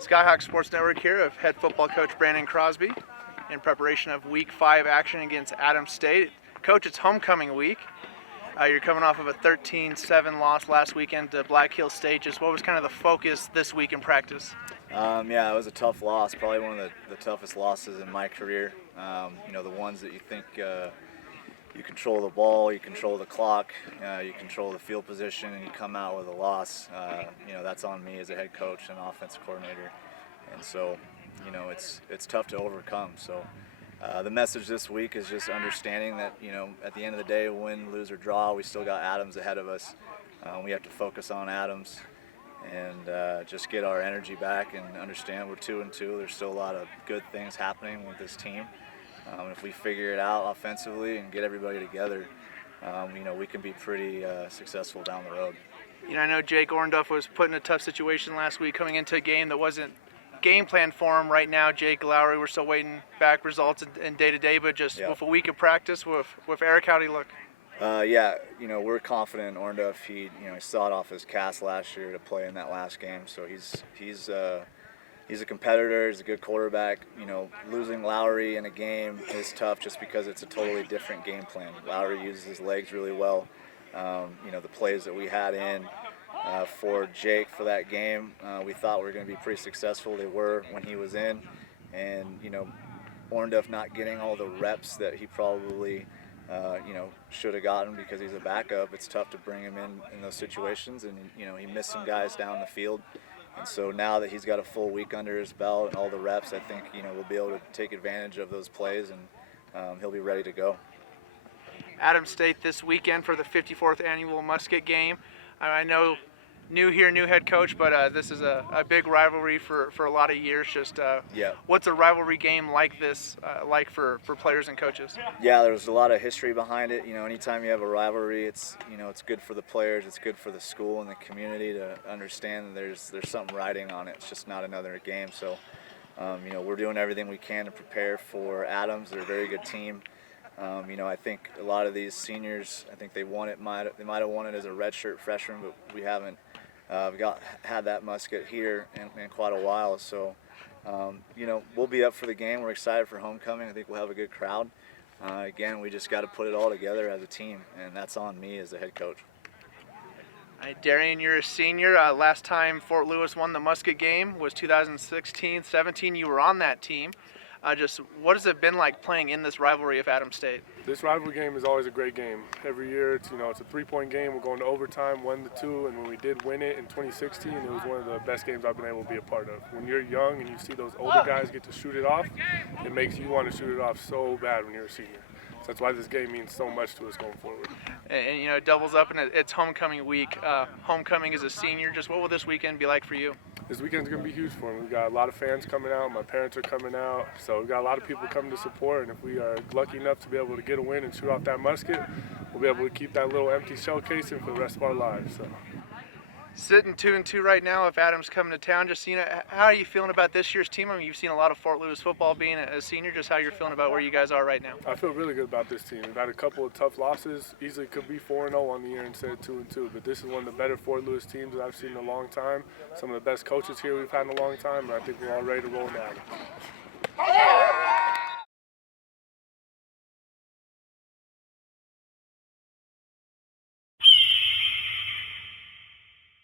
Skyhawks Sports Network here with head football coach Brandon Crosby in preparation of Week 5 action against Adams State. Coach, it's homecoming week. You're coming off of a 13-7 loss last weekend to Black Hill State. Just what was kind of the focus this week in practice? Yeah, it was a tough loss, probably one of the toughest losses in my career. The ones that you think you control the ball, you control the clock, you control the field position, and you come out with a loss. That's on me as a head coach and offensive coordinator. And so, it's tough to overcome. So the message this week is just understanding that, at the end of the day, win, lose, or draw, we still got Adams ahead of us. We have to focus on Adams and just get our energy back and understand we're 2-2. There's still a lot of good things happening with this team. If we figure it out offensively and get everybody together, we can be pretty successful down the road. I know Jake Orndorff was put in a tough situation last week coming into a game that wasn't game plan for him. Right now, Jake Lowry, we're still waiting back results in day-to-day, but just with a week of practice with Eric, how'd he look? We're confident in Orndorff. He sawed off his cast last year to play in that last game, so he's a competitor. He's a good quarterback. Losing Lowry in a game is tough just because it's a totally different game plan. Lowry uses his legs really well. The plays that we had in for Jake for that game, we thought we were going to be pretty successful. They were when he was in, and Orndorff not getting all the reps that he probably should have gotten because he's a backup. It's tough to bring him in those situations, and he missed some guys down the field. And so now that he's got a full week under his belt and all the reps, I think we'll be able to take advantage of those plays, and he'll be ready to go. Adams State this weekend for the 54th annual Musket Game. I know new head coach, but this is a big rivalry for a lot of years. What's a rivalry game like this like for players and coaches? Yeah, there's a lot of history behind it. Anytime you have a rivalry, it's good for the players, it's good for the school and the community to understand that there's something riding on it. It's just not another game. So we're doing everything we can to prepare for Adams. They're a very good team. I think a lot of these seniors, I think they might have won it as a redshirt freshman, but we haven't had that Musket here in quite a while. So we'll be up for the game. We're excited for homecoming. I think we'll have a good crowd. Again, we just got to put it all together as a team, and that's on me as the head coach. Darrian, you're a senior. Last time Fort Lewis won the Musket Game was 2016-17. You were on that team. Just what has it been like playing in this rivalry of Adams State? This rivalry game is always a great game. Every year, it's a 3-point game. We're going to overtime, 1-2, and when we did win it in 2016, it was one of the best games I've been able to be a part of. When you're young and you see those older guys get to shoot it off, it makes you want to shoot it off so bad when you're a senior. So that's why this game means so much to us going forward. And it doubles up, and it's homecoming week. Homecoming as a senior. Just what will this weekend be like for you? This weekend's going to be huge for me. We've got a lot of fans coming out. My parents are coming out. So we've got a lot of people coming to support. And if we are lucky enough to be able to get a win and shoot off that musket, we'll be able to keep that little empty shell casing for the rest of our lives. So. Sitting 2-2 right now. If Adams coming to town, just how are you feeling about this year's team? I mean, you've seen a lot of Fort Lewis football being a senior. Just how you're feeling about where you guys are right now? I feel really good about this team. We've had a couple of tough losses. Easily could be 4-0 on the year instead of 2-2. But this is one of the better Fort Lewis teams that I've seen in a long time. Some of the best coaches here we've had in a long time. And I think we're all ready to roll now.